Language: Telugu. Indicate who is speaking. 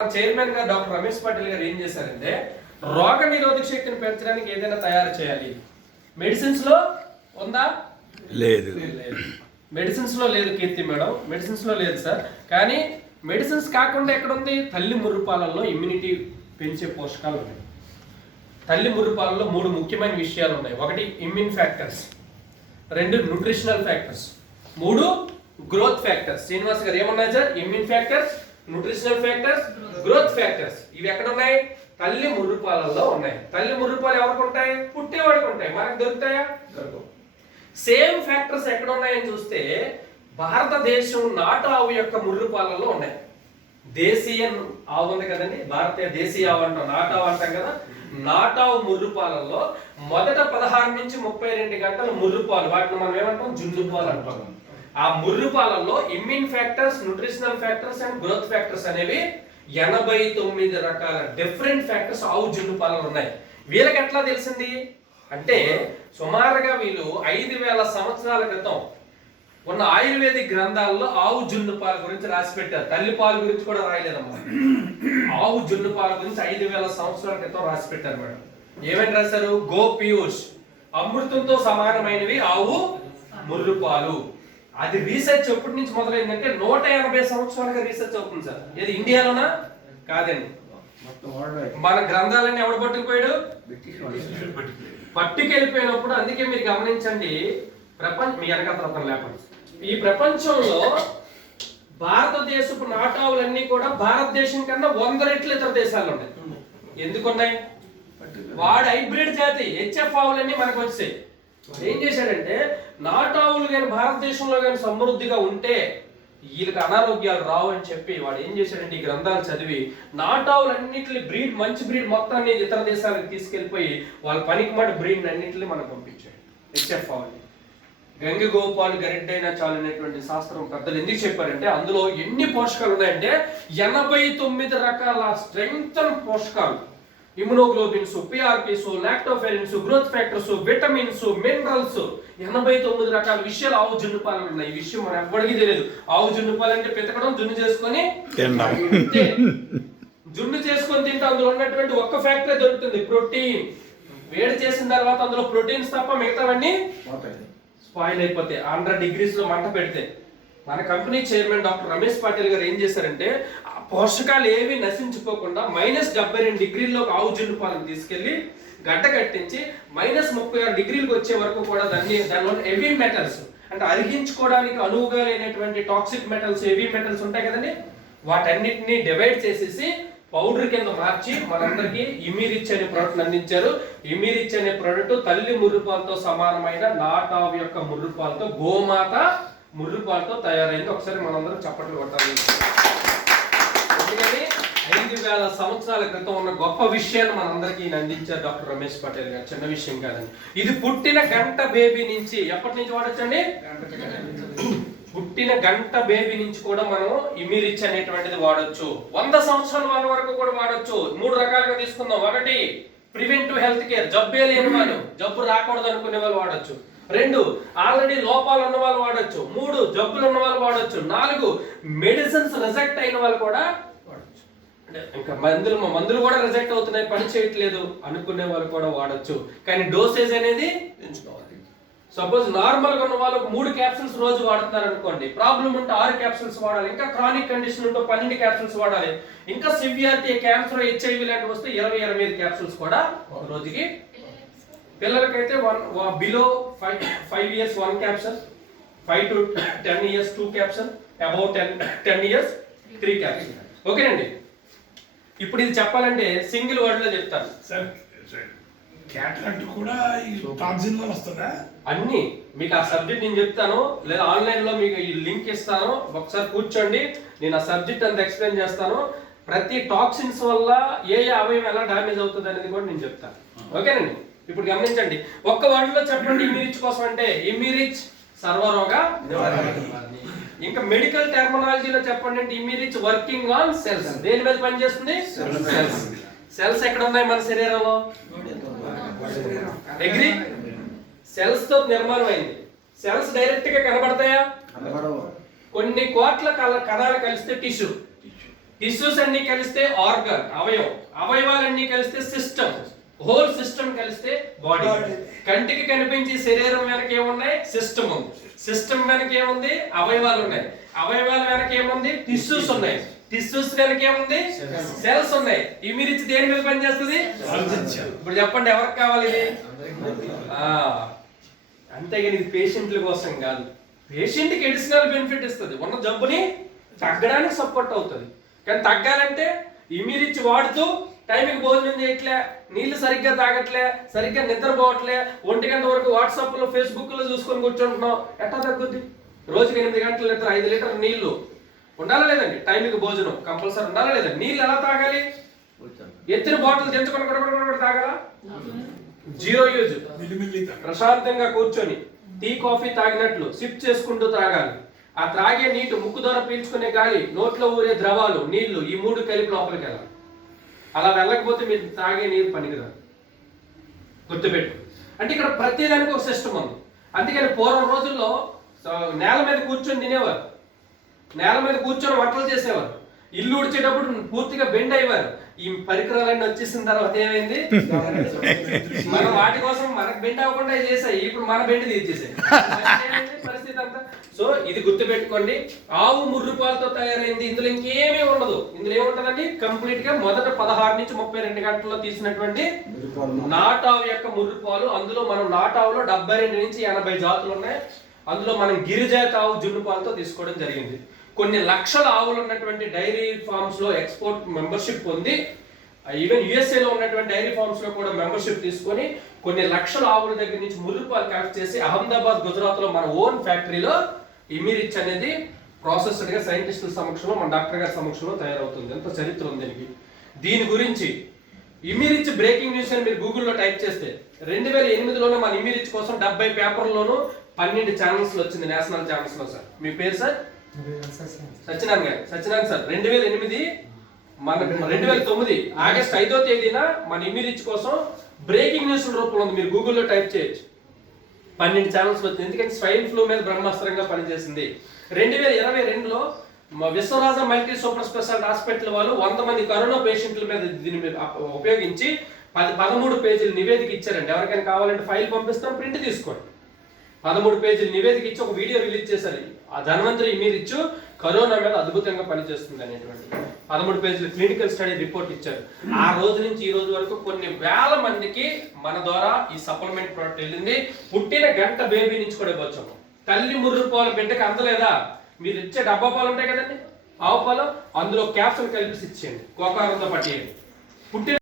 Speaker 1: చైర్మన్గా డాక్టర్ రమేష్ పాటిల్ గారు ఏం చేశారంటే రోగ నిరోధక శక్తిని పెంచడానికి ఏదైనా తయారు చేయాలి. మెడిసిన్స్లో ఉందా?
Speaker 2: లేదు.
Speaker 1: మెడిసిన్స్లో లేదు కీర్తి మేడం. మెడిసిన్స్లో లేదు సార్. కానీ మెడిసిన్స్ కాకుండా ఎక్కడ ఉంది? తల్లి ముర్రుపాలల్లో ఇమ్యూనిటీ పెంచే పోషకాలు ఉన్నాయి. తల్లి ముర్రుపాలలో మూడు ముఖ్యమైన విషయాలు ఉన్నాయి. ఒకటి ఇమ్యూన్ ఫ్యాక్టర్స్ రెండు న్యూట్రిషనల్ ఫ్యాక్టర్స్ మూడు గ్రోత్ ఫ్యాక్టర్స్ శ్రీనివాస్ గారు ఏమన్నారు sir? Immune factors nutritional factors growth factors ఇవి ఎక్కడ ఉన్నాయి తల్లి ముర్రుపాలల్లో ఉన్నాయి. తల్లి ముర్రుపాలు ఎవరికి ఉంటాయి? పుట్టేవాడికి ఉంటాయి. మనకు దొరుకుతాయా? దొరకవు. సేమ్ ఫ్యాక్టర్స్ ఎక్కడ ఉన్నాయని చూస్తే భారతదేశం నాటు ఆవు యొక్క ముర్రుపాలలో ఉన్నాయి. దేశీయ ఆవు ఉంది కదండి? భారతీయ దేశీయ ఆవు అంటాం. ఆవు అంటాం కదా? నాటావు ముర్రుపాలల్లో మొదట పదహారు నుంచి ముప్పై రెండు గంటలు ముర్రుపాలు. వాటిని మనం ఏమంటాం? జున్ను అంటాం. ఆ ముర్రుపాలల్లో immune factors nutritional factors and growth factors అనేవి ఎనభై తొమ్మిది రకాల డిఫరెంట్ ఫ్యాక్టర్స్ ఆవు జున్ను పాలలో ఉన్నాయి. వీళ్ళకి ఎట్లా తెలిసింది? అంటే సుమారుగా వీళ్ళు ఐదు వేల సంవత్సరాల క్రితం ఉన్న ఆయుర్వేదిక్ గ్రంథాల్లో ఆవు జున్ను పాల గురించి రాసి పెట్టారు. తల్లి పాల గురించి కూడా రాయలేదమ్మా. ఆవు జున్ను పాల గురించి ఐదు వేల సంవత్సరాల క్రితం రాసి పెట్టారు మేడం. ఏమని రాశారు? గో పీయూష్. అమృతంతో సమానమైనవి ఆవు ముర్రు పాలు. అది రీసెర్చ్ ఎప్పటి నుంచి మొదలైందంటే నూట ఎనభై సంవత్సరాలుగా రీసెర్చ్ అవుతుంది సార్. ఇది ఇండియాలోనా? కాదండి. మన గ్రంథాలన్నీ ఎవడు పట్టుకుపోయాడు? పట్టుకెళ్ళిపోయినప్పుడు అందుకే మీరు గమనించండి ప్రపంచ మీ వెనకాల లేపండి ఈ ప్రపంచంలో భారతదేశపు నాటావులన్నీ కూడా భారతదేశం కన్నా వంద రెట్లు ఇతర దేశాల్లో ఉన్నాయి. ఎందుకున్నాయి? వాడు హైబ్రిడ్ జాతి హెచ్ఎఫ్ ఆవులన్నీ మనకు వచ్చాయి ఏం చేశాడంటే నాటావులు కానీ భారతదేశంలో కానీ సమృద్ధిగా ఉంటే వీళ్ళకి అనారోగ్యాలు రావు అని చెప్పి వాడు ఏం చేశాడంటే ఈ గ్రంథాలు చదివి నాటావులు అన్నింటిని బ్రీడ్ మంచి బ్రీడ్ మొత్తాన్ని ఇతర దేశాలకు తీసుకెళ్ళిపోయి వాళ్ళ పనికి మాట బ్రీడ్ అన్నింటిని మనకు పంపించాడు. హెచ్ఎఫ్ ఆవులు గంగ గోపాల్ గరిడ్డైనా చాలు అనేటువంటి శాస్త్రం పెద్దలు ఎందుకు చెప్పారంటే అందులో ఎన్ని పోషకాలు ఉన్నాయంటే ఎనభై తొమ్మిది రకాల స్ట్రెంగ్త్ పోషకాలు. Immunoglobins PRPs lactoferrins growth factors vitamins minerals ఎనభై తొమ్మిది రకాల విషయాలు ఆవు జున్ను పాలు ఉన్నాయి. ఈ విషయం మనం ఎవ్వడికి తెలియదు. ఆవు జున్ను పాలు అంటే పితకడం జున్ను చేసుకొని. జున్ను చేసుకొని తింటే అందులో ఉన్నటువంటి ఒక్క ఫ్యాక్టరీ దొరుకుతుంది? ప్రోటీన్. వేడి చేసిన తర్వాత అందులో ప్రోటీన్స్ తప్ప మిగతావన్నీ స్పాయిల్ అయిపోతాయి. హండ్రెడ్ డిగ్రీస్లో మంట పెడితే. మన company chairman doctor Ramesh Patil garu ఏం చేశారంటే పోషకాలు ఏవి నశించుకోకుండా మైనస్ డెబ్బై రెండు డిగ్రీల్లో ఆవు జున్ను పాలను తీసుకెళ్ళి గడ్డ కట్టించి మైనస్ ముప్పై ఆరు డిగ్రీలకు వచ్చే వరకు కూడా దాన్ని దానిలో హెవీ మెటల్స్ అంటే అరిగించుకోవడానికి అనువుగా లేనటువంటి టాక్సిక్ మెటల్స్ హెవీ మెటల్స్ ఉంటాయి కదండి? వాటన్నిటిని డివైడ్ చేసేసి పౌడర్ కింద మార్చి మనందరికీ ఇమిరిచ్ అనే ప్రోడక్ట్ అందించారు. ఇమిరిచ్ అనే ప్రోడక్ట్ తల్లి ముర్రుపాలతో సమానమైన నాటావ్ యొక్క ముర్రుపాలతో గోమాత ముర్రుపాలతో తయారైంది. ఒకసారి మనందరం చప్పట్లు కొట్టాలి. ఐదు వేల సంవత్సరాల క్రితం ఉన్న గొప్ప విషయాన్ని మనందరికీ ఈయన అందించారు డాక్టర్ రమేష్ పటేల్ గారు. చిన్న విషయం కాదండి. ఇది పుట్టిన గంట బేబీ నుంచి ఎప్పటి నుంచి వాడొచ్చండి? పుట్టిన గంట బేబీ నుంచి కూడా మనం ఇమిరిచ్ అనేటువంటిది వాడచ్చు. వంద సంవత్సరాల వాళ్ళ వరకు కూడా వాడొచ్చు. మూడు రకాలుగా తీసుకుందాం. ఒకటి ప్రివెంటివ్ హెల్త్ కేర్. జబ్బే లేని వాళ్ళు జబ్బు రాకూడదు అనుకునే వాళ్ళు వాడచ్చు. రెండు ఆల్రెడీ లోపాలు ఉన్న వాళ్ళు వాడచ్చు. మూడు జబ్బులు ఉన్న వాళ్ళు వాడచ్చు. నాలుగు మెడిసిన్స్ రిజెక్ట్ అయిన వాళ్ళు కూడా ఇంకా మందులు మందులు కూడా రిజెక్ట్ అవుతున్నాయి పని చేయట్లేదు అనుకునే వాళ్ళు కూడా వాడచ్చు. కానీ డోసేజ్ అనేది ఎంచుకోవాలి సపోజ్ నార్మల్గా ఉన్న వాళ్ళు మూడు క్యాప్సూల్స్ రోజు వాడుతున్నారు అనుకోండి ప్రాబ్లం ఉంటే ఆరు క్యాప్సూల్స్ వాడాలి ఇంకా క్రానిక్ కండిషన్ ఉంటే పన్నెండు క్యాప్సూల్స్ వాడాలి ఇంకా సివియారిటీ క్యాన్సర్ హెచ్ఐవి లాంటివి వస్తే ఇరవై ఇరవై ఐదు క్యాప్సూల్స్ కూడా ఒక రోజుకి. పిల్లలకైతే one below five five years one capsule five to ten years two capsule about ten ten years three capsule ఓకేనండి? ఇప్పుడు ఇది చెప్పాలంటే సింగిల్ వర్డ్లో చెప్తాను.
Speaker 3: సార్ కూడా ఈ టాక్సిన్ వల్ల వస్తుందా?
Speaker 1: అన్ని. మీకు ఆ సబ్జెక్ట్ నేను చెప్తాను. లేదా ఆన్లైన్లో మీకు ఈ లింక్ ఇస్తాను. ఒకసారి కూర్చోండి. నేను ఆ సబ్జెక్ట్ అంతా ఎక్స్ప్లెయిన్ చేస్తాను. ప్రతి టాక్సిన్స్ వల్ల ఏ ఏ అవయవం ఎలా డామేజ్ అవుతుంది అనేది కూడా నేను చెప్తాను. ఓకేనండి? ఇప్పుడు గమనించండి. ఒక్క వర్డ్లో చెప్పండి ఇమ్యూరిచ్ కోసం అంటే ఇమ్యూరిచ్ సర్వరోగ నివారణి. ఇంకా మెడికల్ టెర్మినాలజీలో చెప్పండి అంటే ఇమ్యూరిచ్ వర్కింగ్ ఆన్ సెల్స్ దేని మీద పనిచేస్తుంది? సెల్స్ సెల్స్ ఎక్కడ ఉన్నాయి మన శరీరంలో? అగ్రి సెల్స్తో నిర్మాణం అయింది సెల్స్ డైరెక్ట్గా కనబడతాయా? కొన్ని కోట్ల కణాలు కలిస్తే టిష్యూ టిష్యూస్ అన్ని కలిస్తే ఆర్గన్ అవయవం. అవయవాలన్నీ కలిస్తే సిస్టమ్ హోల్ సిస్టమ్ కలిస్తే బాడీ. కంటికి కనిపించే శరీరం వెనక ఏమున్నాయి సిస్టమ్ ఉంది. సిస్టమ్ వెనక ఏముంది అవయవాలు ఉన్నాయి. అవయవాల వెనక ఏముంది? టిష్యూస్ ఉన్నాయి. టిష్యూస్ వెనక ఏముంది? సెల్స్ ఉన్నాయి. ఇమ్యూనిటీ దేని మీద పనిచేస్తుంది? ఇప్పుడు చెప్పండి ఎవరికి కావాలి ఇది? ఆ, అంతేగాని ఇది పేషెంట్ల కోసం కాదు. పేషెంట్కి ఎడిషనల్ బెనిఫిట్ ఇస్తుంది. ఉన్న జబ్బుని తగ్గడానికి సపోర్ట్ అవుతుంది. కానీ తగ్గాలంటే ఇమ్యూనిచ్చి వాడుతూ టైంకి భోజనం చేయట్లే నీళ్ళు సరిగ్గా తాగట్లే సరిగ్గా నిద్రపోవట్లే. ఒంటి గంట వరకు వాట్సాప్లో ఫేస్బుక్లో చూసుకొని కూర్చుంటున్నాం. ఎట్టా తగ్గుద్ది? రోజుకి ఎనిమిది గంటల నిద్ర ఐదు లీటర్ నీళ్ళు. ఉండాలా లేదండి? టైంకి భోజనం కంపల్సరీ ఉండాలా లేదండి నీళ్ళు ఎలా తాగాలి? ఎత్తిన బాటిల్ తెంచుకొని కూడా తాగాలా? Zero use. ప్రశాంతంగా కూర్చొని టీ కాఫీ తాగినట్లు సిప్ చేసుకుంటూ తాగాలి. ఆ త్రాగే నీటి ముక్కు ద్వారా పీల్చుకునే గాలి నోట్లో ఊరే ద్రవాలు నీళ్ళు ఈ మూడు కలిపి లోపలికి వెళ్ళాలి. అలా వెళ్ళకపోతే మీరు తాగే నీరు పనికిరాదు. గుర్తుపెట్టు. అంటే ఇక్కడ ప్రతిదానికి ఒక సిస్టమ్ ఉంది. అందుకని పూర్వం రోజుల్లో నేల మీద కూర్చొని తినేవారు. నేల మీద కూర్చొని వంటలు చేసేవారు. ఇల్లు ఉడిచేటప్పుడు పూర్తిగా బెండ్ అయ్యేవారు. ఈ పరికరాలన్నీ వచ్చేసిన తర్వాత ఏమైంది? మనం వాటి కోసం మనకు బెండ్ అవ్వకుండా చేసాయి ఇప్పుడు మన బెండ్ తీర్చేసాయి అంతా సో ఇది గుర్తుపెట్టుకోండి ఆవు ముర్రుపాలతో తయారైంది. ఇందులో ఇంకేమీ ఉండదు. ఇందులో ఏముంటదండి? కంప్లీట్గా మొదట పదహారు నుంచి ముప్పై రెండు గంటల్లో తీసినటువంటి నాటావు యొక్క ముర్రుపాలు అందులో మనం నాటావులో డెబ్బై రెండు నుంచి ఎనభై జాతులు ఉన్నాయి. అందులో మనం గిరిజాత ఆవు జున్ను పాలతో తీసుకోవడం జరిగింది. కొన్ని లక్షల ఆవులు ఉన్నటువంటి డైరీ ఫార్మ్స్లో ఎక్స్పోర్ట్ మెంబర్షిప్ పొంది ఈవెన్ యుఎస్ఏ లో ఉన్నటువంటి డైరీ ఫార్మ్స్లో కూడా మెంబర్షిప్ తీసుకొని కొన్ని లక్షల ఆవుల దగ్గర నుంచి ముర్రుపాలు కలెక్ట్ చేసి అహ్మదాబాద్ గుజరాత్లో మన ఓన్ ఫ్యాక్టరీలో ఇమిరిచ్ అనేది ప్రాసెస్డ్గా సైంటిస్టుల సమక్షంలో మన డాక్టర్ గారి సమక్షంలో తయారవుతుంది. ఎంత చరిత్ర ఉంది దీనికి. దీని గురించి ఇమిరిచ్ బ్రేకింగ్ న్యూస్ అని మీరు గూగుల్లో టైప్ చేస్తే రెండు వేల ఎనిమిదిలోనే మన ఇమిరిచ్ కోసం డెబ్బై పేపర్లోను పన్నెండు ఛానల్స్లో వచ్చింది నేషనల్ ఛానల్స్లో సార్. మీ పేరు సార్? సత్యనారాయణ గారు. సత్యనారాయణ సార్ రెండు వేల ఎనిమిది మన రెండు వేల తొమ్మిది ఆగస్ట్ ఐదో తేదీన మన ఇమిరిచ్ కోసం బ్రేకింగ్ న్యూస్ రూపంలో ఉంది. మీరు గూగుల్లో టైప్ చేయొచ్చు. పన్నెండు ఛానల్స్ వచ్చింది. ఎందుకంటే స్వైన్ ఫ్లూ మీద బ్రహ్మాస్త్రంగా పనిచేసింది. రెండు వేల ఇరవై రెండులో Vishwaraj multi super speciality hospital వాళ్ళు వంద మంది కరోనా పేషెంట్ల మీద దీని మీద ఉపయోగించి పది పదమూడు పేజీలు నివేదిక ఇచ్చారండి. ఎవరికైనా కావాలంటే ఫైల్ పంపిస్తాం ప్రింట్ తీసుకోండి. పదమూడు పేజీలు నివేదిక ఇచ్చి ఒక వీడియో రిలీజ్ చేశారు. ఆ ధన్వంతరి మీరు ఇచ్చు. కరోనా మీద అద్భుతంగా పనిచేస్తుంది అనేటువంటి పదమూడు పేజీల క్లినికల్ స్టడీ రిపోర్ట్ ఇచ్చారు. ఆ రోజు నుంచి ఈ రోజు వరకు కొన్ని వేల మందికి మన ద్వారా ఈ సప్లిమెంట్ ప్రోడక్ట్ వెళ్ళింది. పుట్టిన గంట బేబీ నుంచి కూడా ఇవ్వచ్చు. తల్లి ముర్రు పాలు బిడ్డకి అందలేదా? మీరు ఇచ్చే డబ్బా పాలు ఉంటాయి కదండి? ఆవు పాలు? అందులో క్యాప్సూల్ కలిపి ఇచ్చేయండి. కోకారంతో పట్టేయండి. పుట్టిన